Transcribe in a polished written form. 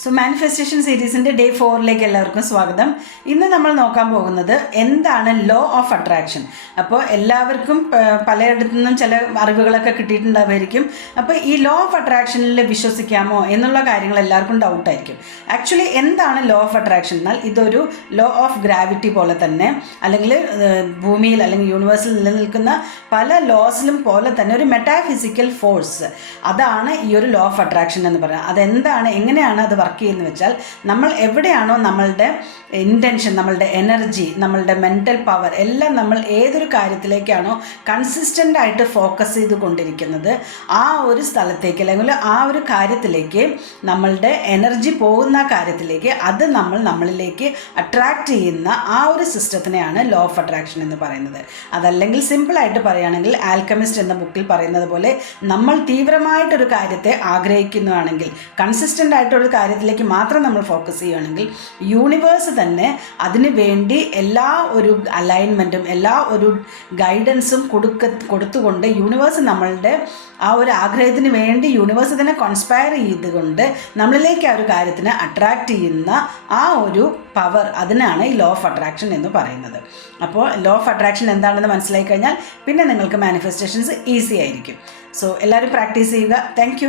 So manifestation സീരീസിൻ്റെ day 4ലേക്ക് എല്ലാവർക്കും സ്വാഗതം. ഇന്ന് നമ്മൾ നോക്കാൻ പോകുന്നത് എന്താണ് ലോ ഓഫ് അട്രാക്ഷൻ. അപ്പോൾ എല്ലാവർക്കും പലയിടത്തു നിന്നും ചില അറിവുകളൊക്കെ കിട്ടിയിട്ടുണ്ടാവുമായിരിക്കും. അപ്പോൾ ഈ ലോ ഓഫ് അട്രാക്ഷനിൽ വിശ്വസിക്കാമോ എന്നുള്ള കാര്യങ്ങൾ എല്ലാവർക്കും ഡൗട്ടായിരിക്കും. ആക്ച്വലി എന്താണ് ലോ ഓഫ് അട്രാക്ഷൻ എന്നാൽ ഇതൊരു ലോ ഓഫ് ഗ്രാവിറ്റി പോലെ തന്നെ, അല്ലെങ്കിൽ ഭൂമിയിൽ അല്ലെങ്കിൽ യൂണിവേഴ്സിൽ നിലനിൽക്കുന്ന പല ലോസിലും പോലെ തന്നെ ഒരു മെറ്റാഫിസിക്കൽ ഫോഴ്സ്, അതാണ് ഈ ഒരു ലോ ഓഫ് അട്രാക്ഷൻ എന്ന് പറയുന്നത്. അതെന്താണ്, എങ്ങനെയാണ് അത് വർക്ക് ചെയ്യുന്നത് വെച്ചാൽ, നമ്മൾ എവിടെയാണോ നമ്മളുടെ ഇൻറ്റൻഷൻ, നമ്മളുടെ എനർജി, നമ്മളുടെ മെൻ്റൽ പവർ എല്ലാം നമ്മൾ ഏതൊരു കാര്യത്തിലേക്കാണോ കൺസിസ്റ്റൻ്റ് ആയിട്ട് ഫോക്കസ് ചെയ്ത് കൊണ്ടിരിക്കുന്നത്, ആ ഒരു സ്ഥലത്തേക്ക് അല്ലെങ്കിൽ ആ ഒരു കാര്യത്തിലേക്ക് നമ്മളുടെ എനർജി പോകുന്ന കാര്യത്തിലേക്ക് അത് നമ്മളിലേക്ക് അട്രാക്റ്റ് ചെയ്യുന്ന ആ ഒരു സിസ്റ്റത്തിനെയാണ് ലോ ഓഫ് അട്രാക്ഷൻ എന്ന് പറയുന്നത്. അതല്ലെങ്കിൽ സിമ്പിളായിട്ട് പറയുകയാണെങ്കിൽ ആൽക്കമിസ്റ്റ് എന്ന ബുക്കിൽ പറയുന്നത് പോലെ, നമ്മൾ തീവ്രമായിട്ടൊരു കാര്യത്തെ ആഗ്രഹിക്കുന്നതാണെങ്കിൽ, കൺസിസ്റ്റൻ്റ് ആയിട്ടൊരു കാര്യത്തിലേക്ക് മാത്രം നമ്മൾ ഫോക്കസ് ചെയ്യുകയാണെങ്കിൽ, യൂണിവേഴ്സ് തന്നെ അതിന് വേണ്ടി എല്ലാ ഒരു അലൈൻമെൻറ്റും എല്ലാ ഒരു ഗൈഡൻസും കൊടുത്തുകൊണ്ട് യൂണിവേഴ്സ് നമ്മളുടെ ആ ഒരു ആഗ്രഹത്തിന് വേണ്ടി യൂണിവേഴ്സ് തന്നെ കോൺസ്പയർ ചെയ്തുകൊണ്ട് നമ്മളിലേക്ക് ആ ഒരു കാര്യത്തിന് അട്രാക്റ്റ് ചെയ്യുന്ന ആ ഒരു പവർ, അതിനാണ് ഈ ലോ ഓഫ് അട്രാക്ഷൻ എന്ന് പറയുന്നത്. അപ്പോൾ ലോ ഓഫ് അട്രാക്ഷൻ എന്താണെന്ന് മനസ്സിലാക്കി കഴിഞ്ഞാൽ പിന്നെ നിങ്ങൾക്ക് മാനിഫെസ്റ്റേഷൻസ് ഈസി ആയിരിക്കും. സോ എല്ലാവരും പ്രാക്ടീസ് ചെയ്യുക. താങ്ക്